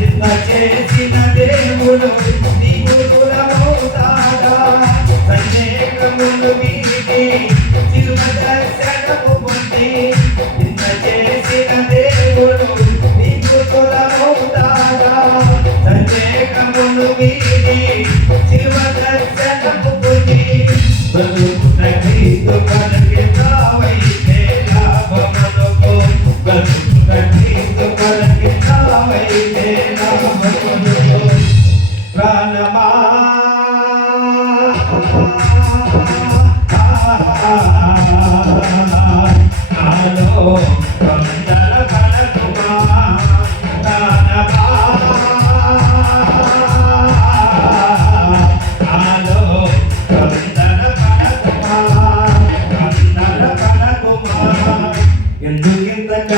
ఇంత చేసిన దేవుడు నీకు కులమవుతాడా సందేహములు వీరికి చిరుమ దర్శనము పొంది ఇంత చేసిన దేవుడు నీకు కులమవుతాడా సందేహములు వీరి చిరుమ దర్శనము పొంది బతుకున్న క్రీస్తు పలికి తావైతే లాభములకు బతుకున్న క్రీస్తు పలికి తావైతే లాభములకు ప్రాణమా నాలో కొందర కలకుమా ప్రాణమా నాలో కొందర